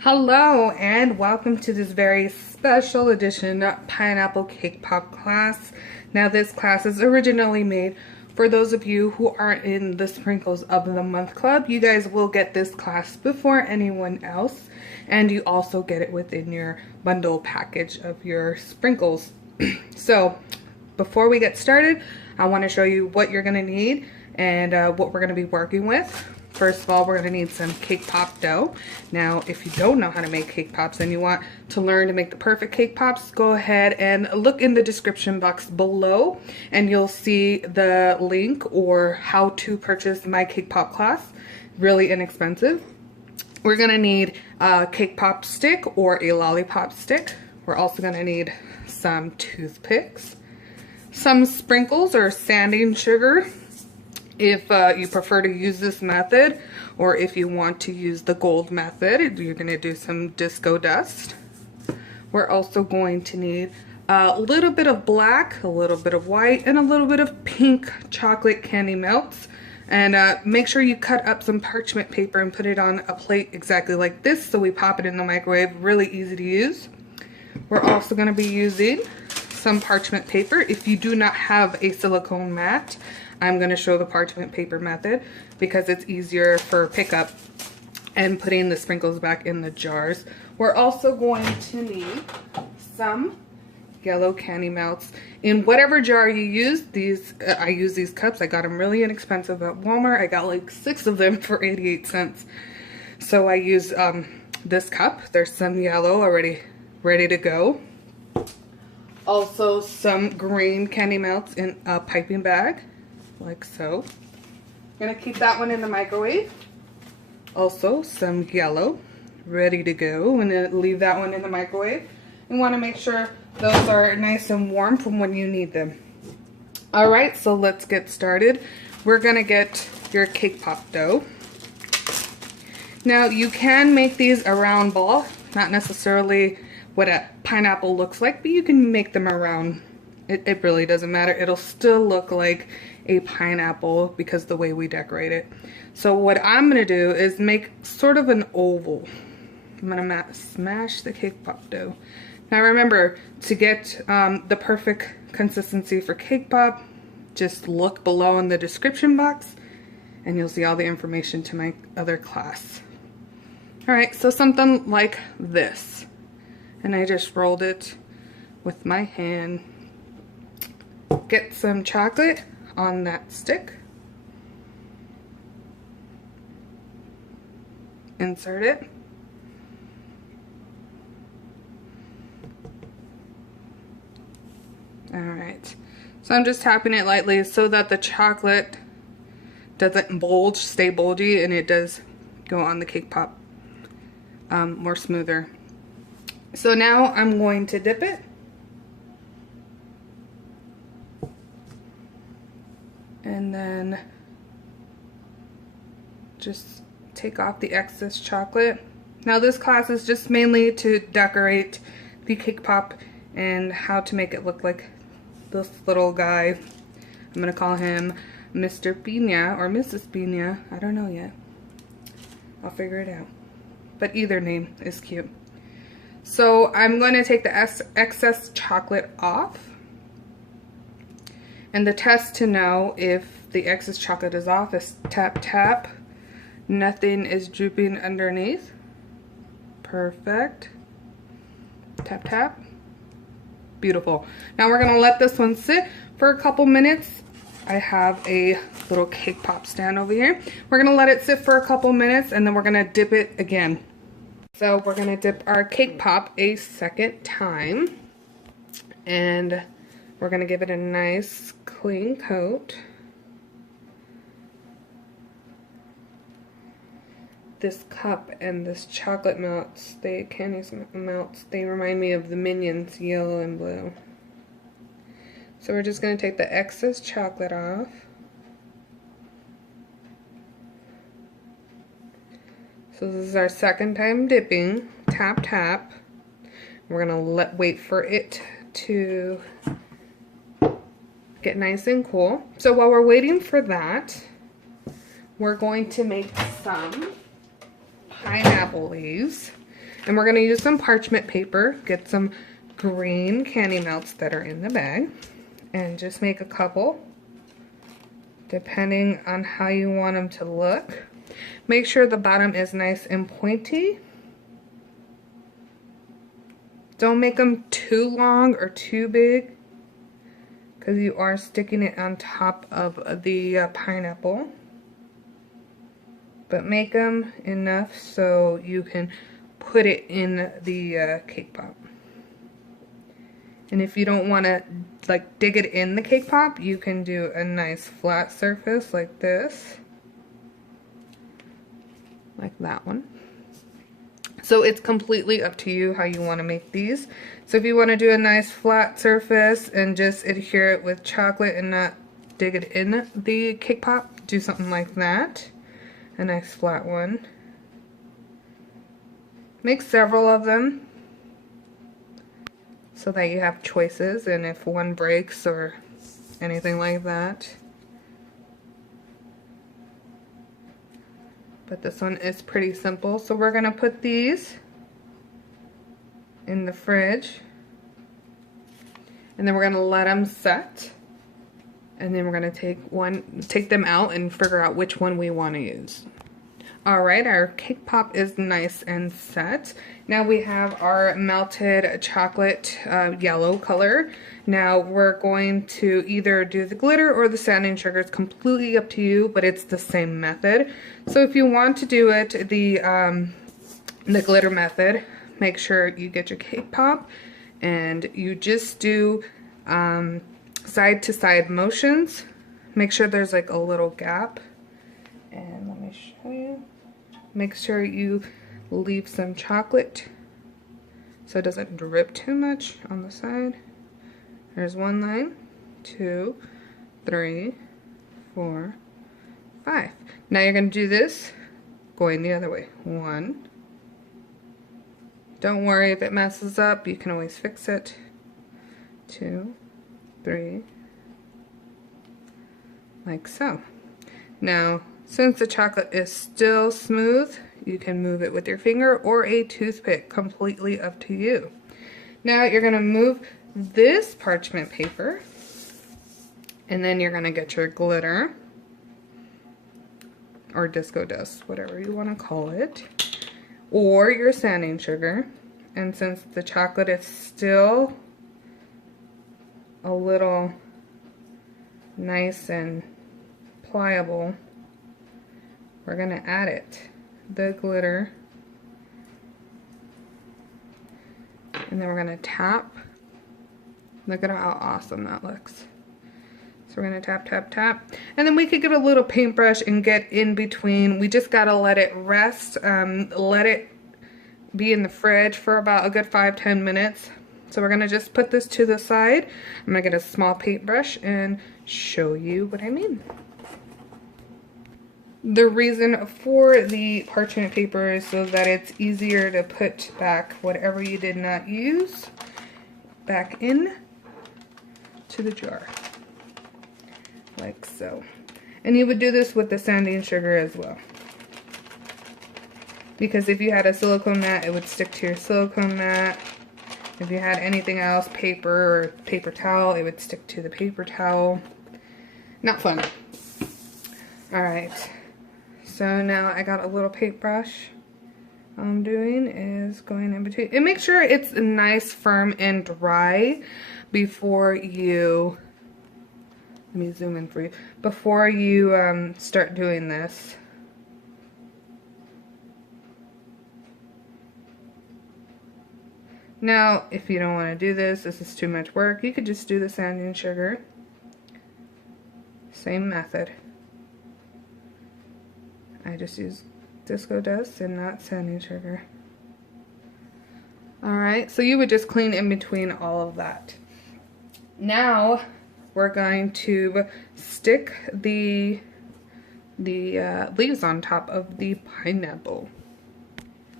Hello and welcome to this very special edition pineapple cake pop class. Now this class is originally made for those of you who are in the Sprinkles of the Month Club. You guys will get this class before anyone else, and you also get it within your bundle package of your sprinkles. So before we get started, I want to show you what you're going to need and what we're going to be working with. First of all, we're going to need some cake pop dough. Now, if you don't know how to make cake pops and you want to learn to make the perfect cake pops, go ahead and look in the description box below and you'll see the link or how to purchase my cake pop class. Really inexpensive. We're going to need a cake pop stick or a lollipop stick. We're also going to need some toothpicks, some sprinkles or sanding sugar, if you prefer to use this method, or if you want to use the gold method, you're going to do some disco dust. We're also going to need a little bit of black, a little bit of white, and a little bit of pink chocolate candy melts. And make sure you cut up some parchment paper and put it on a plate exactly like this so we pop it in the microwave. Really easy to use. We're also going to be using some parchment paper. If you do not have a silicone mat, I'm going to show the parchment paper method because it's easier for pickup and putting the sprinkles back in the jars. We're also going to need some yellow candy melts. In whatever jar you use, I use these cups. I got them really inexpensive at Walmart. I got like 6 of them for 88 cents. So I use this cup. There's some yellow already ready to go. Also some green candy melts in a piping bag, like so. I'm gonna keep that one in the microwave. Also some yellow, ready to go, and then leave that one in the microwave. You wanna make sure those are nice and warm from when you need them. All right, so let's get started. We're gonna get your cake pop dough. Now you can make these a round ball, not necessarily what a pineapple looks like, but you can make them around. It really doesn't matter. It'll still look like a pineapple because the way we decorate it. So what I'm gonna do is make sort of an oval. I'm gonna smash the cake pop dough. Now remember, to get the perfect consistency for cake pop, just look below in the description box and you'll see all the information to my other class. All right, so something like this. And I just rolled it with my hand. Get some chocolate on that stick. Insert it. Alright, so I'm just tapping it lightly so that the chocolate doesn't bulge, stay bulgy, and it does go on the cake pop more smoother. So now I'm going to dip it. And then just take off the excess chocolate. Now this class is just mainly to decorate the cake pop and how to make it look like this little guy. I'm gonna call him Mr. Piña or Mrs. Piña. I don't know yet. I'll figure it out. But either name is cute. So I'm going to take the excess chocolate off. And the test to know if the excess chocolate is off is tap tap. Nothing is drooping underneath. Perfect. Tap tap. Beautiful. Now we're going to let this one sit for a couple minutes. I have a little cake pop stand over here. We're going to let it sit for a couple minutes and then we're going to dip it again. So we're going to dip our cake pop a second time, and we're going to give it a nice clean coat. This cup and this chocolate melts, candy melts, they remind me of the Minions, yellow and blue. So we're just going to take the excess chocolate off. So this is our second time dipping. Tap tap. We're gonna wait for it to get nice and cool. So while we're waiting for that, we're going to make some pineapple leaves. And we're going to use some parchment paper, get some green candy melts that are in the bag, and just make a couple depending on how you want them to look. Make sure the bottom is nice and pointy. Don't make them too long or too big, because you are sticking it on top of the pineapple. But make them enough so you can put it in the cake pop. And if you don't want to like dig it in the cake pop, you can do a nice flat surface like this. Like that one. So it's completely up to you how you want to make these. So if you want to do a nice flat surface and just adhere it with chocolate and not dig it in the cake pop, do something like that. A nice flat one. Make several of them so that you have choices, and if one breaks or anything like that. But this one is pretty simple, so we're gonna put these in the fridge, and then we're gonna let them set, and then we're gonna take them out and figure out which one we want to use. Alright, our cake pop is nice and set. Now we have our melted chocolate yellow color. Now we're going to either do the glitter or the sanding sugar. It's completely up to you, but it's the same method. So if you want to do it the glitter method, make sure you get your cake pop and you just do side to side motions. Make sure there's like a little gap. And let me show you. Make sure you leave some chocolate so it doesn't drip too much on the side. There's one line, 2, 3, 4, 5. Now you're going to do this going the other way. 1. Don't worry if it messes up, you can always fix it. 2, 3, like so. Now, since the chocolate is still smooth, you can move it with your finger or a toothpick, completely up to you. Now you're going to move this parchment paper, and then you're going to get your glitter, or disco dust, whatever you want to call it, or your sanding sugar. And since the chocolate is still a little nice and pliable, we're going to add it, the glitter, and then we're going to tap. Look at how awesome that looks. So we're going to tap, tap, tap, and then we could get a little paintbrush and get in between. We just got to let it rest, let it be in the fridge for about a good 5-10 minutes. So we're going to just put this to the side. I'm going to get a small paintbrush and show you what I mean. The reason for the parchment paper is so that it's easier to put back whatever you did not use back in to the jar, like so. And you would do this with the sanding sugar as well, because if you had a silicone mat, it would stick to your silicone mat. If you had anything else, paper or paper towel, it would stick to the paper towel. Not fun. Alright. So now I got a little paintbrush. All I'm doing is going in between. And make sure it's nice, firm, and dry before you, let me zoom in for you, before you start doing this. Now, if you don't want to do this, this is too much work, you could just do the sanding sugar. Same method. I just use disco dust and not sanding sugar. Alright, so you would just clean in between all of that. Now we're going to stick the leaves on top of the pineapple.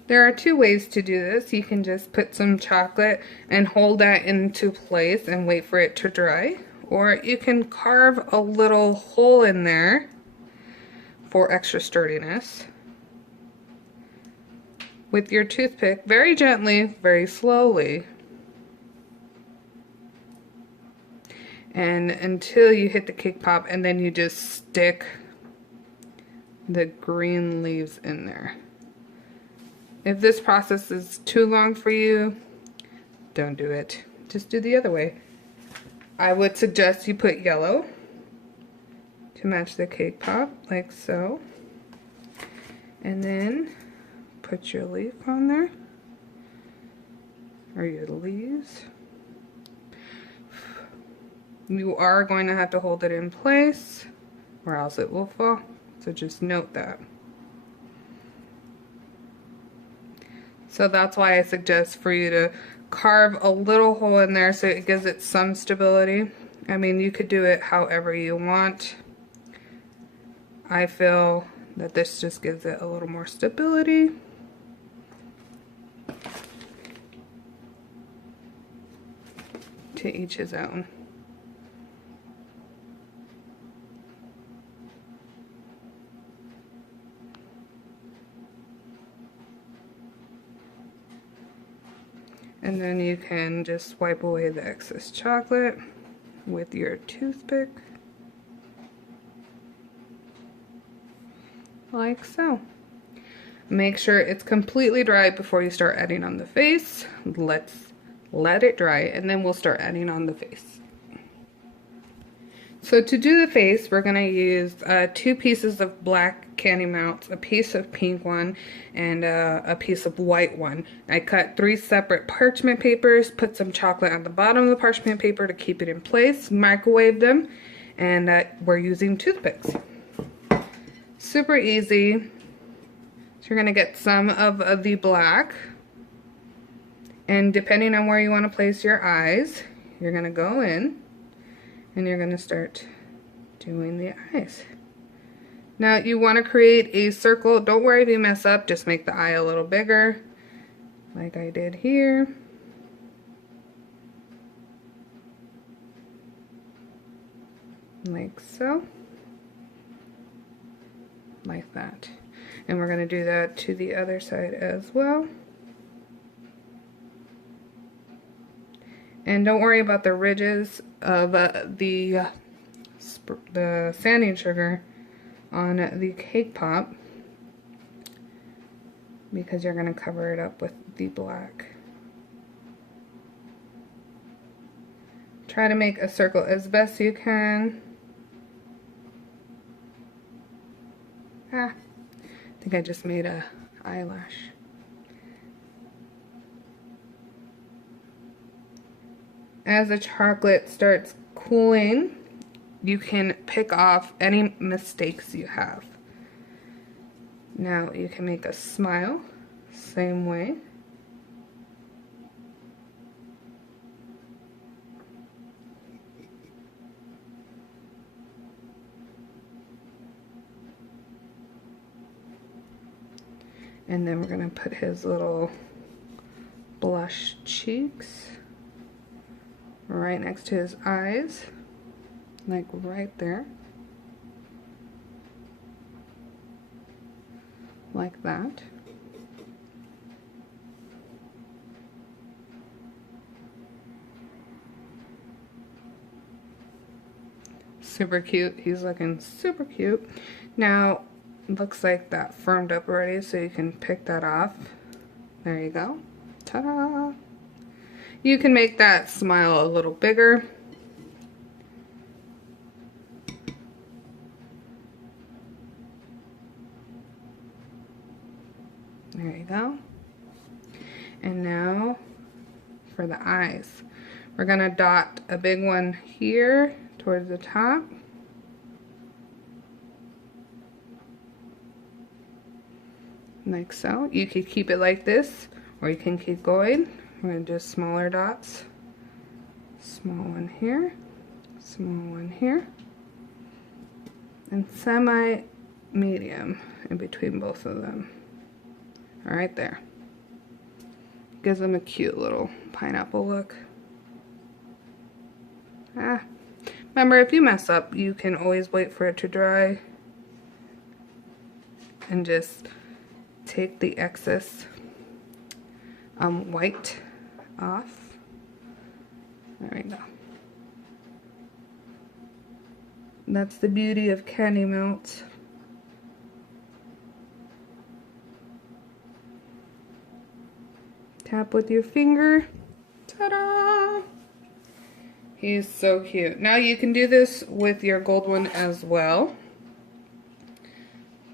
There are 2 ways to do this. You can just put some chocolate and hold that into place and wait for it to dry, or you can carve a little hole in there for extra sturdiness. with your toothpick, very gently, very slowly. And until you hit the cake pop, and then you just stick the green leaves in there. If this process is too long for you, don't do it. Just do the other way. I would suggest you put yellow to match the cake pop, like so. And then put your leaf on there, or your leaves. You are going to have to hold it in place or else it will fall. So just note that. So that's why I suggest for you to carve a little hole in there so it gives it some stability. I mean, you could do it however you want. I feel that this just gives it a little more stability. To each his own. And then you can just wipe away the excess chocolate with your toothpick, like so. Make sure it's completely dry before you start adding on the face. Let's let it dry, and then we'll start adding on the face. So to do the face, we're gonna use 2 pieces of black candy melts, a piece of pink one, and a piece of white one. I cut 3 separate parchment papers, put some chocolate on the bottom of the parchment paper to keep it in place, microwave them, and we're using toothpicks. Super easy. So you're gonna get some of the black, and depending on where you want to place your eyes, you're gonna go in and you're gonna start doing the eyes. Now you want to create a circle. Don't worry if you mess up, just make the eye a little bigger, like I did here. Like so. Like that. And we're gonna do that to the other side as well. And don't worry about the ridges of the sanding sugar on the cake pop, because you're going to cover it up with the black. Try to make a circle as best you can. I think I just made a eyelash. As the chocolate starts cooling, you can pick off any mistakes you have. Now you can make a smile, same way. And then we're going to put his little blush cheeks right next to his eyes, like right there, like that. Super cute. He's looking super cute. Now, looks like that firmed up already, so you can pick that off. There you go. Ta-da! You can make that smile a little bigger. There you go. And now for the eyes. We're gonna dot a big one here towards the top. Like so. You could keep it like this, or you can keep going. We're going to do smaller dots. Small one here, small one here, and semi-medium in between both of them. Right there. Gives them a cute little pineapple look. Remember, if you mess up, you can always wait for it to dry and just take the excess white off. There we go. That's the beauty of candy melt. Tap with your finger. Ta-da! He's so cute. Now you can do this with your gold one as well.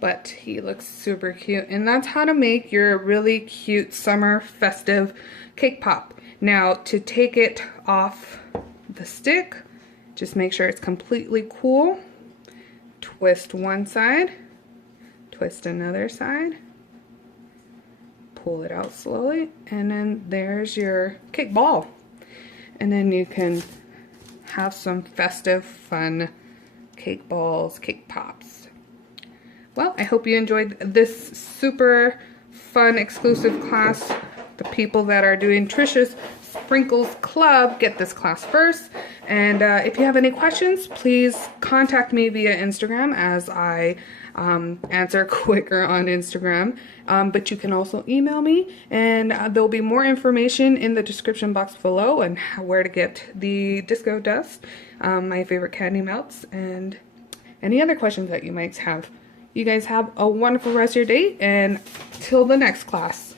But he looks super cute. And that's how to make your really cute summer festive cake pop. Now to take it off the stick, just make sure it's completely cool. Twist one side, twist another side, pull it out slowly, and then there's your cake ball. And then you can have some festive, fun cake balls, cake pops. Well, I hope you enjoyed this super fun exclusive class. The people that are doing Trisha's Sprinkles Club get this class first. And if you have any questions, please contact me via Instagram, as I answer quicker on Instagram. But you can also email me, and there'll be more information in the description box below on where to get the disco dust, my favorite candy melts, and any other questions that you might have. You guys have a wonderful rest of your day, and till the next class.